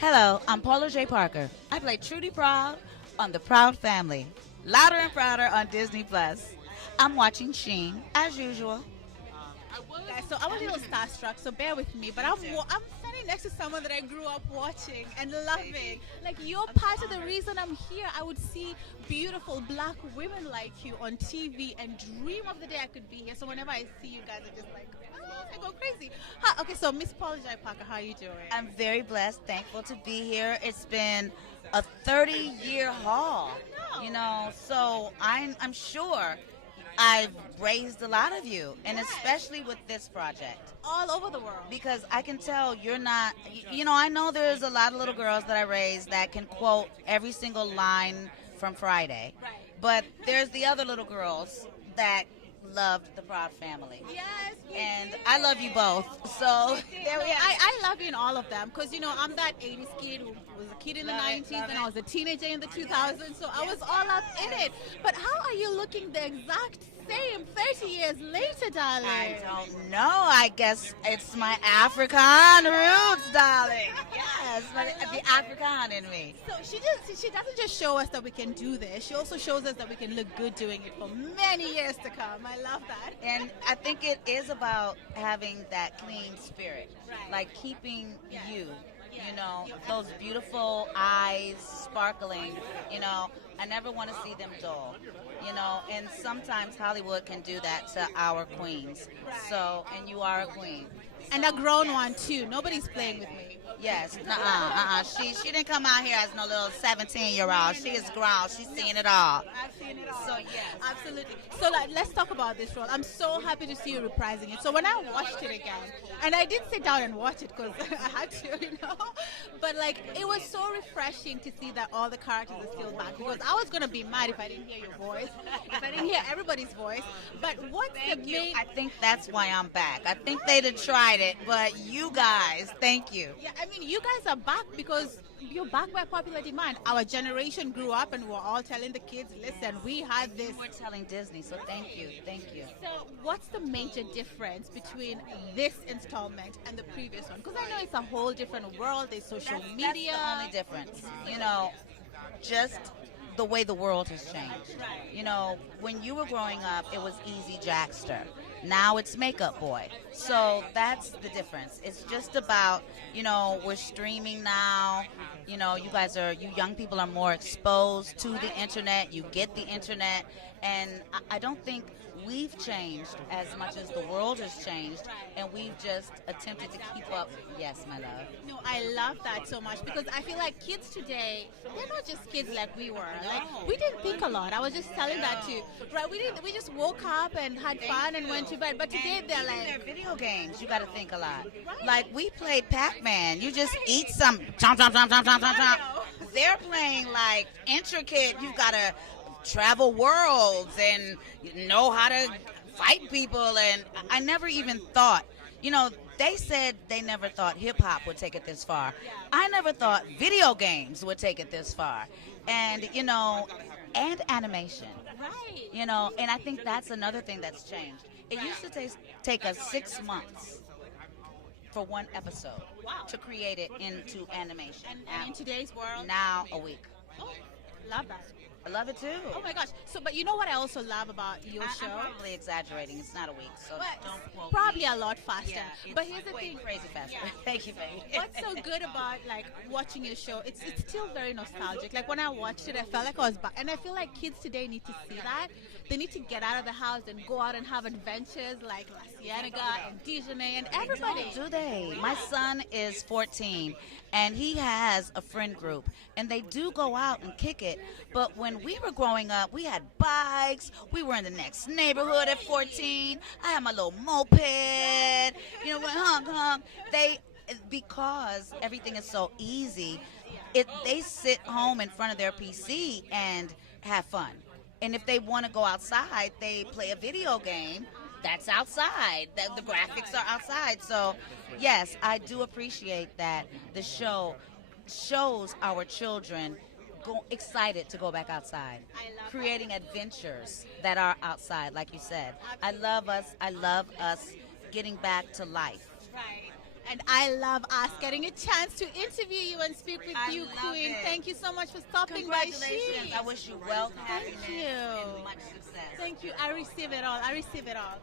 Hello, I'm Paula Jai Parker. I play Trudy Proud on The Proud Family. Louder and Prouder on Disney Plus. I'm watching Sheen as usual. Guys, so I'm a little starstruck, so bear with me. But I'm standing next to someone that I grew up watching and loving. Like, you're part of the reason I'm here. I would see beautiful black women like you on TV and dream of the day I could be here. So whenever I see you guys, I'm just like, oh, I go crazy. Hi, okay, so Miss Paula Jai Parker, how are you doing? I'm very blessed, thankful to be here. It's been a 30-year haul, so I'm sure I've raised a lot of you, and especially with this project. All over the world. Because I can tell you're not, I know there's a lot of little girls that I raised that can quote every single line from Friday. Right. But there's the other little girls that loved the Proud Family. Yes, and I love you both. So there we are. I love you in all of them because, I'm that 80s kid who was a kid in the 90s and I was a teenager in the 2000s, so I was all up in it. But how are you looking the exact same 30 years later, darling? I don't know. I guess it's my African roots, darling. Yes, the African in me. So she doesn't just show us that we can do this. She also shows us that we can look good doing it for many years to come. I love that. And I think it is about having that clean spirit, Right. like keeping you, those beautiful eyes sparkling, I never want to see them dull, and sometimes Hollywood can do that to our queens. So, and you are a queen. And a grown one too. Nobody's playing with me. Yes, She didn't come out here as no little 17-year-old. She is grown. She's seen it all. I've seen it all. So yes, absolutely. So let's talk about this role. I'm so happy to see you reprising it. So when I watched it again, and I did sit down and watch it because I had to, but it was so refreshing to see that all the characters are still back. Because I was gonna be mad if I didn't hear your voice, if I didn't hear everybody's voice. But what's the main? I think that's why I'm back. I think they'd have tried it, but you guys, thank you. Yeah, I mean, you guys are back because you're back by popular demand. Our generation grew up and we're all telling the kids, listen, we had this. We're telling Disney, so thank you. So what's the major difference between this installment and the previous one? Because I know it's a whole different world. There's social media. That's the only difference. Just the way the world has changed. When you were growing up, it was Easy Jackster. Now it's Makeup Boy. So that's the difference. It's just about, we're streaming now. You young people are more exposed to the internet. You get the internet. And I don't think we've changed as much as the world has changed, and we've just attempted to keep up. Yes, my love. No, I love that so much because I feel like kids today, they're not just kids like we were. Like, we didn't think a lot. I was just telling that to right. We just woke up and had fun and went to bed. But today they're like their video games. You got to think a lot. Right. Like we played Pac-Man. You just eat some chomp chomp chomp chomp chomp chomp chomp. They're playing like intricate. You've got to travel worlds and know how to fight people, and I never even thought, they said they never thought hip-hop would take it this far. I never thought video games would take it this far, and and animation, right. And I think that's another thing that's changed. It used to take us 6 months for one episode to create it into animation, and in today's world now a week. Love that. I love it too. Oh my gosh! So, but you know what I also love about your show? I'm probably exaggerating. It's not a week, so don't quote probably me. a lot faster. Yeah, but here's the thing: crazy faster. Yeah. Thank you, baby. What's so good about watching your show? It's still very nostalgic. Like when I watched it, I felt like I was back, and I feel like kids today need to see that. They need to get out of the house and go out and have adventures like La Cienega and Dijonay and everybody. Do they? My son is 14, and he has a friend group, and they do go out and kick it. But when we were growing up, we had bikes. We were in the next neighborhood at 14. I had my little moped. Honk. Because everything is so easy, they sit home in front of their PC and have fun. And if they want to go outside, they play a video game. That's outside. The graphics are outside. So, yes, I do appreciate that the show shows our children excited to go back outside, creating adventures that are outside, like you said. I love us getting back to life. Right. And I love us getting a chance to interview you and speak with you, love Queen. it. Thank you so much for stopping by, Sheen. Congratulations. I wish you wealth, happiness, you. and much success. Thank you. I receive it all. I receive it all.